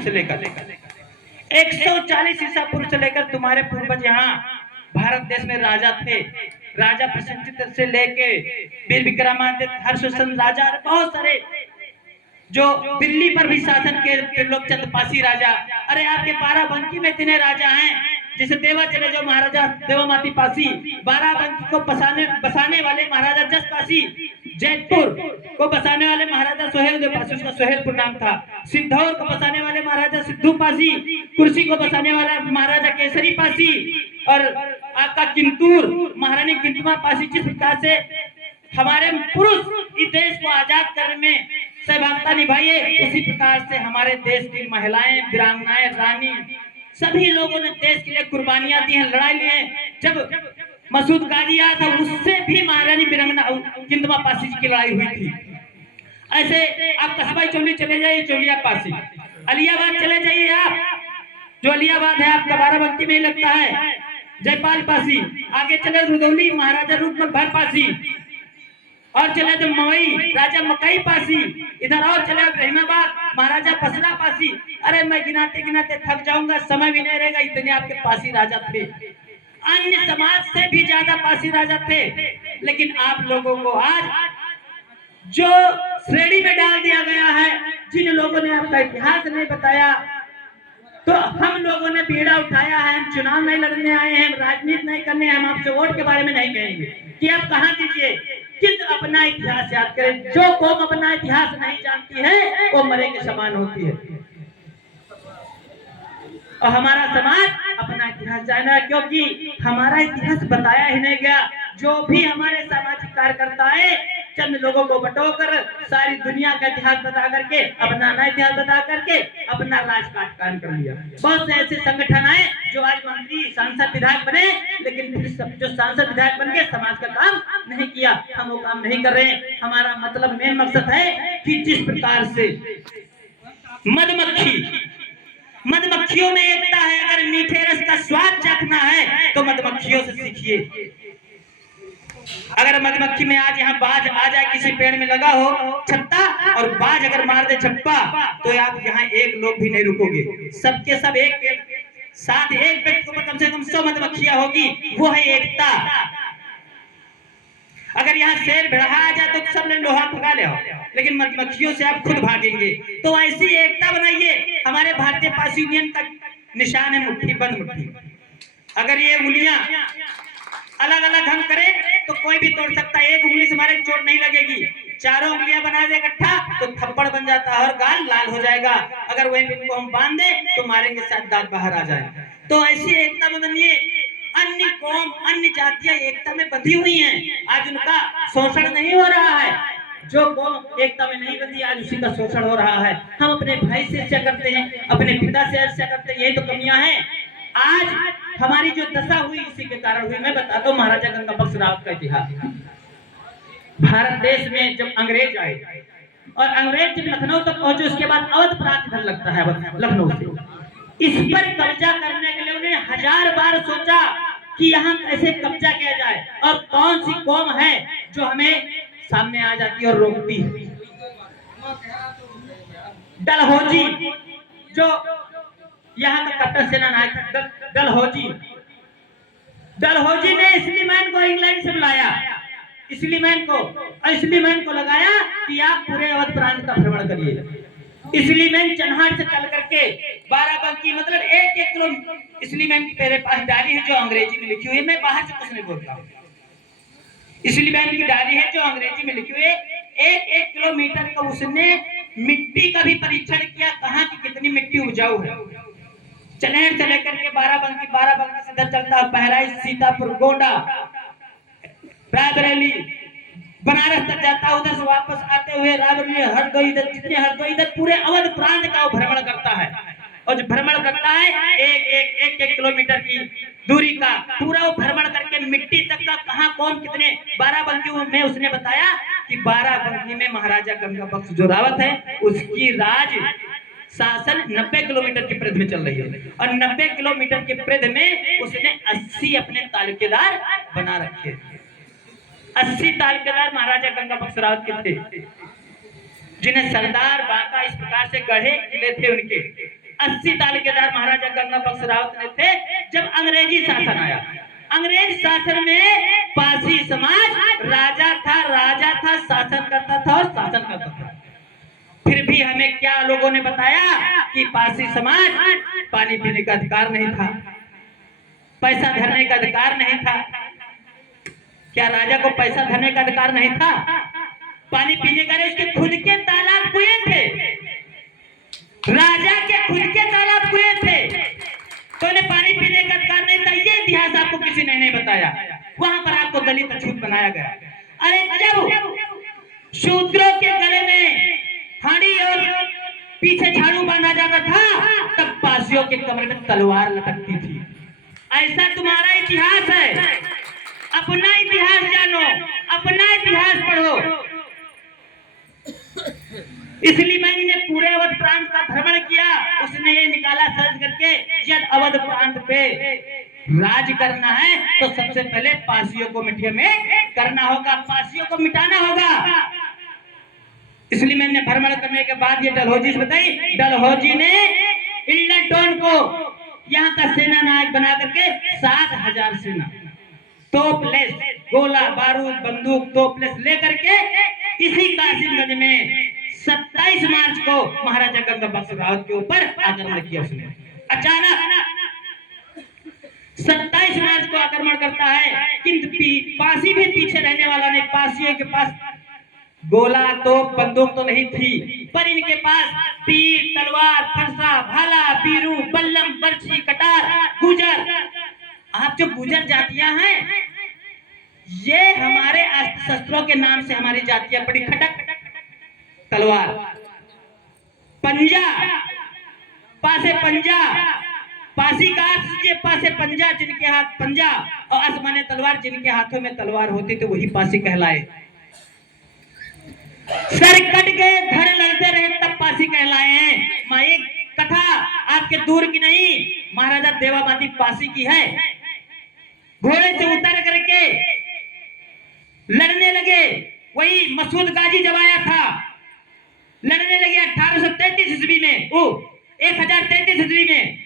पूर्व से लेकर 140 ईसा पूर्व से लेकर तुम्हारे पूर्वज यहाँ भारत देश में राजा थे। राजा प्रसेनजित से लेके वीर विक्रमादित्य, हर्षवर्धन राजा, बहुत सारे जो दिल्ली पर भी शासन के त्रिलोकचंद पासी राजा। अरे आपके बाराबंकी में इतने राजा हैं, जैसे देवा चले जो महाराजा देवामाती पासी, बाराबंकी को बसाने वाले महाराजा जस पासी, जैतपुर को बसाने वाले महाराजा सोहेलदेव पासी, उसका सोहेलपुर नाम था। सिद्धौर को बसाने वाले महाराजा सिद्धू पासी, कुर्सी को बसाने वाला महाराजा केसरी पासी, और आपका किंतूर महारानी किंतुमा पासी। जिस प्रकार से हमारे पुरुष इस देश को आजाद करने में सहभागिता निभाई है, उसी प्रकार से हमारे देश की महिलाएं, वीरांगनाएं, रानी, सभी लोगों ने देश के लिए कुर्बानियां दी हैं, लड़ाई ली है। जब मसूद गाजी आया था, उससे भी महारानी वीरांगना किंतुमा पासी की लड़ाई हुई थी। ऐसे आप कस्बा चौली चले जाइए, चौलिया पासी, अलियाबाद चले जाइए आप, जो अलियाबाद है आपका बाराबंकी में लगता है, जयपाल पासी। आगे चले रुदौली महाराजा रूपमल पासी, और चले तो मवई राजा मकई पासी, इधर और चले रहीमाबाद महाराजा बसरा पासी। अरे मैं गिनाते गिनाते थक जाऊंगा, समय भी नहीं रहेगा, इतने आपके पासी राजा थे। अन्य समाज से भी ज्यादा पासी राजा थे। लेकिन आप लोगों को आज जो श्रेणी में डाल दिया गया है, जिन लोगों ने आपका इतिहास नहीं बताया, तो हम लोगों ने बीड़ा उठाया है। हम चुनाव नहीं लड़ने आए हैं, राजनीति नहीं करने, हम आपसे वोट के बारे में नहीं कहेंगे कि आप कहां दीजिए, किंतु अपना इतिहास याद करें। जो कौम अपना इतिहास नहीं जानती है वो मरे के समान होती है, और हमारा समाज अपना इतिहास जाना, क्योंकि हमारा इतिहास बताया ही नहीं गया। जो भी हमारे सामाजिक कार्यकर्ता है, चंद लोगों को बटोकर सारी दुनिया का इतिहास बता करके, अपना नया इतिहास बता करके अपना राजकाज कायम कर लिया। बहुत से ऐसे संगठन आए जो आज मंत्री, सांसद, विधायक बने, लेकिन फिर जो सांसद विधायक बन के समाज का काम नहीं किया। हम वो काम नहीं कर रहे हैं। हमारा मतलब, मेन मकसद है कि जिस प्रकार से मधुमक्खियों में एकता है, अगर मीठे रस का स्वाद चखना है तो मधुमक्खियों से सीखिए। अगर मधुमक्खी में आज यहाँ बाज आ जाए, किसी पेड़ में लगा हो छत्ता, और बाज अगर मार दे छप्पा, तो आप यहाँ एक लोग भी नहीं रुकोगे। सबके सब एक साथ, एक व्यक्ति को कम से कम 100 मधुमक्खियां होगी, वो है एकता। अगर यहाँ शेर भिड़ा आ जाए तो सब ने लोहा भगा ले, लेकिन मधुमक्खियों से आप खुद भागेंगे। तो ऐसी एकता बनाइए। हमारे भारतीय पासी यूनियन का निशान है मुट्ठी बंद मुट्ठी। अगर ये उंगलियां अलग अलग हम करें तो कोई भी तोड़ सकता है, एक उंगली से हमारे चोट नहीं लगेगी। चारों उंगलियां बना दे इकट्ठा तो थप्पड़ बन जाता है और गाल लाल हो जाएगा। अगर वही इनको हम बांध दे तो मारेंगे, शायद दांत बाहर आ जाए। तो ऐसी एकता में बनिए। अन्य कौम, अन्य जातियां एकता में बंधी हुई हैं, आज उनका शोषण नहीं हो रहा है। जो कौम एकता में नहीं बंधी, आज उसी का शोषण हो रहा है। हम अपने भाई से ईर्ष्या करते हैं, अपने पिता से ईर्ष्या करते हैं, यही तो कमियां हैं। आज हमारी जो दशा हुई इसी के कारण हुई। मैं बताता हूँ महाराजा गंगा बख्श रावत का इतिहास। भारत देश में जब अंग्रेज आए और अंग्रेज जब लखनऊ तक पहुंचे, उसके बाद अवध प्रांत इधर लगता है लखनऊ से, इस पर कब्जा करने के लिए उन्हें 1000 बार सोचा कि यहाँ कैसे कब्जा किया जाए और कौन सी कौम है जो हमें सामने आ जाती है और रोकती है। डलहौजी जो यहाँ का कप्तान सेना नायक डलहौजी ने स्लीमैन को इंग्लैंड से बुलाया, स्लीमैन को लगाया कि आप पूरे अवध प्रांत का भ्रमण करिए। स्लीमैन चन्हार से चल करके बाराबंकी, मतलब 1-1 किलो स्लीमैन की मेरे पास डायरी है जो अंग्रेजी में लिखी हुई है। मैं बाहर से कुछ नहीं बोलता हूँ। स्लीमैन की डायरी है जो अंग्रेजी में लिखी हुई है। 1-1 किलोमीटर का उसने मिट्टी का भी परीक्षण किया, कहाँ की कितनी मिट्टी उपजाऊ है। चनेर से लेकर के बाराबंकी से इधर चलता है बहराइच, सीतापुर, गोंडा, रायबरेली, बनारस तक जाता है। उधर से वापस आते हुए रायबरेली, हरदोई, हरदोई इधर पूरे अवध प्रांत का भ्रमण करता है। और जो भ्रमण करता है 1-1 किलोमीटर की दूरी का पूरा वो भ्रमण करके मिट्टी तक का कहाँ कौन कितने। बाराबंकी में उसने बताया कि बाराबंकी में महाराजा गंगा बख्श जो रावत है उसकी राज शासन 90 किलोमीटर की परिधि में चल रही है, और 90 किलोमीटर के परिधि में उसने 80 अपने तालुकेदार बना रखे। 80 तालुकेदार महाराजा गंगा बख्श रावत के थे, जिन्हें सरदार बांका इस प्रकार से गढ़े किले थे उनके। 80 साल के दार महाराजा गंगा बख्श रावत ने थे जब अंग्रेजी शासन आया। अंग्रेज शासन में पासी समाज राजा था, शासन करता था और शासन करता था। फिर भी हमें क्या लोगों ने बताया कि पासी समाज पानी पीने का अधिकार नहीं था, पैसा धरने का अधिकार नहीं था। क्या राजा को पैसा धरने का अधिकार नहीं था? पानी पीने का उसके खुद के तालाब कुएं थे, राजा के खुद के तालाब कुएं थे, तो उन्हें पानी पीने का अधिकार नहीं था। ये इतिहास आपको किसी ने नहीं बताया। वहां पर आपको दलित अछूत बनाया गया। अरे जब शूद्रों के गले में हांडी और पीछे झाड़ू बांधा जाता था तब पासियों के कमर में तलवार लटकती थी। ऐसा तुम्हारा इतिहास है। अपना इतिहास जानो, अपना इतिहास पढ़ो। इसलिए मैंने पूरे अवध प्रांत का भ्रमण किया। उसने ये निकाला सर्च करके, यदि अवध प्रांत पे राज करना है तो सबसे पहले पासियों को मिट्टी में करना होगा, पासियों को मिटाना होगा। इसलिए मैंने भ्रमण करने के बाद ये डलहौजी बताई। डलहौजी ने इल्लाटोन को यहाँ का सेना नायक बना करके 7000 सेना, तोपलेस, गोला बारूद, बंदूक, तोपलेस लेकर के इसी कासिमगंज में 27 मार्च को महाराजा गंगा बख्श रावत के ऊपर आक्रमण किया उसने। अचानक 27 मार्च को आक्रमण करता है, किंतु पासी भी पीछे रहने वाला नहीं। पासियों के पास गोला, तोप, बंदूक तो नहीं थी, पर इनके पास तीर, तलवार, फरसा, भाला, बीरू, बल्लम, बर्छी, कटार, गुजर। आप जो गुजर जातियां हैं, ये हमारे अस्त्र शस्त्रों के नाम से हमारी जातियां बड़ी। खटक तलवार, पंजा, पासे पंजा, पासी का पासे पंजा, जिनके हाथ पंजा और आसमाने तलवार, जिनके हाथों में तलवार होती तो वही पासी कहलाए। सर कट गए, धड़ लड़ते रहे तब पासी कहलाए हैं। मां एक कथा आपके दूर की नहीं, महाराजा देवामाती पासी की है। घोड़े से उतर करके लड़ने लगे। वही मसूद गाजी जब आया था, लड़ने लगे 1833 ईस्वी में, 1033 ईस्वी में।